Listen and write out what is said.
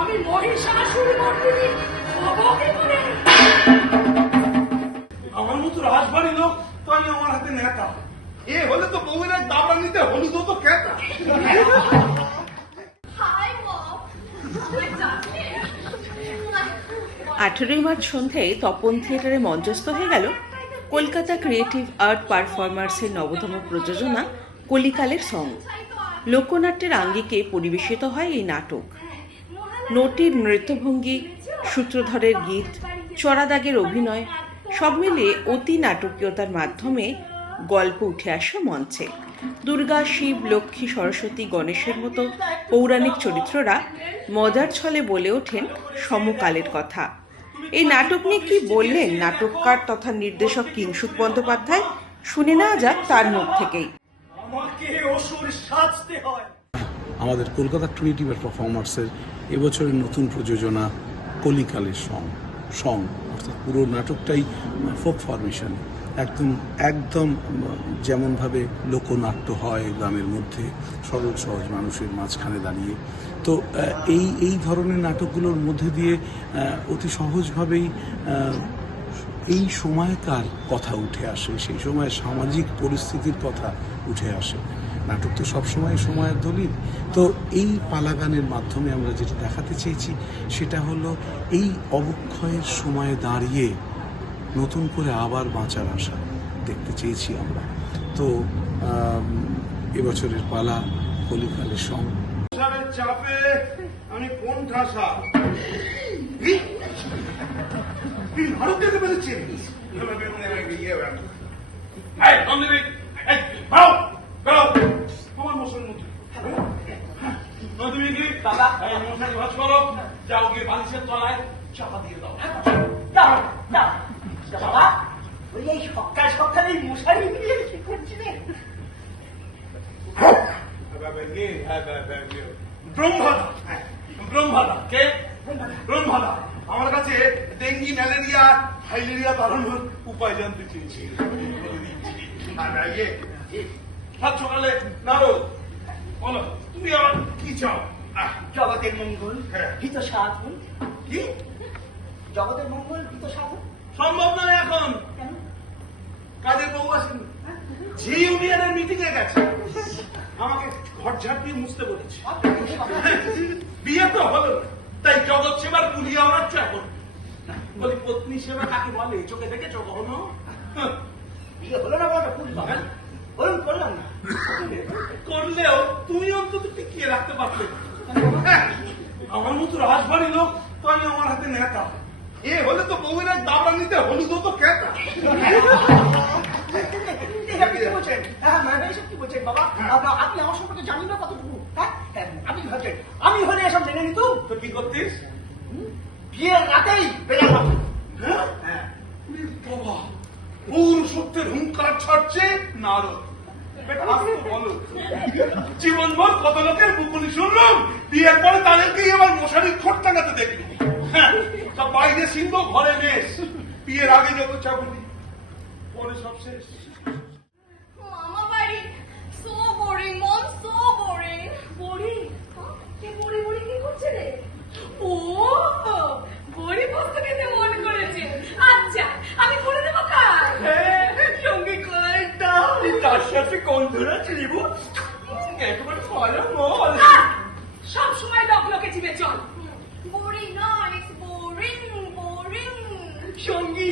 আমি মহিষাসুর মর্দিনী হব কি করে আমার মতো রাজবাড়ি লোক তাই আমার হাতে নেতা। এ হলে তো বউয়ের এক দাবড়া নিতে হলুদ তো কেতা আঠেরোই মার্চ সন্ধ্যায় তপন থিয়েটারে মঞ্চস্থ হয়ে গেল কলকাতা ক্রিয়েটিভ আর্ট পারফরমার্সের নবতম প্রযোজনা কলিকালের সং লোকনাট্যের আঙ্গিকে পরিবেশিত হয় এই নাটক। নটির নৃত্যভঙ্গি সূত্রধরের গীত চড়াদাগের অভিনয় সব মিলিয়ে অতি নাটকীয়তার মাধ্যমে গল্প উঠে আসে মঞ্চে। দুর্গা শিব লক্ষ্মী সরস্বতী গণেশের মতো পৌরাণিক চরিত্ররা মজার ছলে বলে ওঠেন সমকালের কথা। এই নাটক নিয়ে কি বললেন নাটককার তথা নির্দেশক কিংসুক বন্দ্যোপাধ্যায়? শুনে নেওয়া যাক তার মুখ থেকেই। আমাকে অসুর সাজতে হয়। আমাদের কলকাতা ক্রিয়েটিভ পারফরমার্সের এবছরের নতুন প্রযোজনা কলিকালের সং সং, অর্থাৎ পুরো নাটকটাই ফোক ফরমেশন একদম একদম যেমনভাবে লোকনাট্য হয় গ্রামের মধ্যে, সরল, সহজ মানুষের মাঝখানে দাঁড়িয়ে। তো এই এই ধরনের নাটকগুলোর মধ্যে দিয়ে অতি সহজভাবেই এই সময়কার কথা উঠে আসে, সেই সময় সামাজিক পরিস্থিতির কথা উঠে আসে। নাটক তো সবসময় সময়ের দলিল তো এই পালাগানের মাধ্যমে আমরা যেটা দেখাতে চেয়েছি সেটা হলো এই অবক্ষয়ের সময়ে দাঁড়িয়ে নতুন করে আবার বাঁচার আশা দেখতে চেয়েছি আমরা তো এবছরের পালা কলিকালের সঙ্গ চাপে আমি কোন ঠাসা ভারত নন্দিনী এই, মশারি ভাঁজ করো। যাও গিয়ে বালিশের তলায় চাপা দিয়ে দাও। দাঁড়াও, দাঁড়াও। বাবা। ওই এই সকাল সকাল এই মশারি নিয়ে কি করছি রে। ব্রহ্মাদা। কে? ব্রহ্মাদা। আমার কাছে ডেঙ্গি ম্যালেরিয়া ফাইলেরিয়া বাড়ানোর উপায় জানতে চেয়েছি। সকালে নারদ? বলো তুমি আমার কি চাও? জগতের মঙ্গল হ্যাঁ। হিত সাধন কি? জগতের মঙ্গল হিত সাধন সম্ভব নয় এখন। কাজের বউ আসেন? জি ইউনিয়নের মিটিং এ গেছে। আমাকে ঘর ঝাড় দিয়ে মুছতে বলেছে। বিয়ে তো হলো না। তাই জগৎ সেবার পুলিয়া ওনার চাকর বলি পত্নী সেবা কাকে বলে? চোখে দেখেছ কখনো? বিয়ে হলো না বলো পুরী বাবা। বলুন করলাম না। করলেও তুমি অন্তত টিকিয়ে রাখতে পারলে। হ্যাঁ, আমার মতো রাজবাড়ি লোক তাই আমার হাতে নেতা। এ হলে তো বউয়ের এক দাবড়া নিতে হলুদ তো কেতা এসব কি বলছেন? হ্যাঁ মানে এসব কি বলছেন বাবা? আপনা- আপনি আমার সম্পর্কে জানেন না কতটুকু? হ্যাঁ? হ্যাঁ, আমি হলে এসব মেনে নিতুম? তো কি করতিস? বিয়ের রাতেই হ্যাঁ? হ্যাঁ। বাবা পৌরসত্বের হুঙ্কার ছাড়ছে নারদ। বেটা। জীবনভর কত লোকের বুকুনি শুনলাম? বিয়ের পরে তাদেরকেই আমার মশারির খোট টাঙাতে দেখলি হ্যাঁ, বাইরে সিংহ ঘরে বেশ বিয়ের আগে যত চাবুলি পরে সব শেষ। মামা বাড়ি so boring mom so boring boring কে বড়ি বড়ি কি করছে রে? ও বড়ি বস্তু খেতে মন করেছে। আচ্ছা আমি করে দেবো কাজ সঙ্গে কয়েকটা তার সাথে গন্ধরা ছিলিব একবার ফলো মল সব সময় ডক জিবে চল। বোরিং নয় বোরিং বোরিং। সঙ্গী।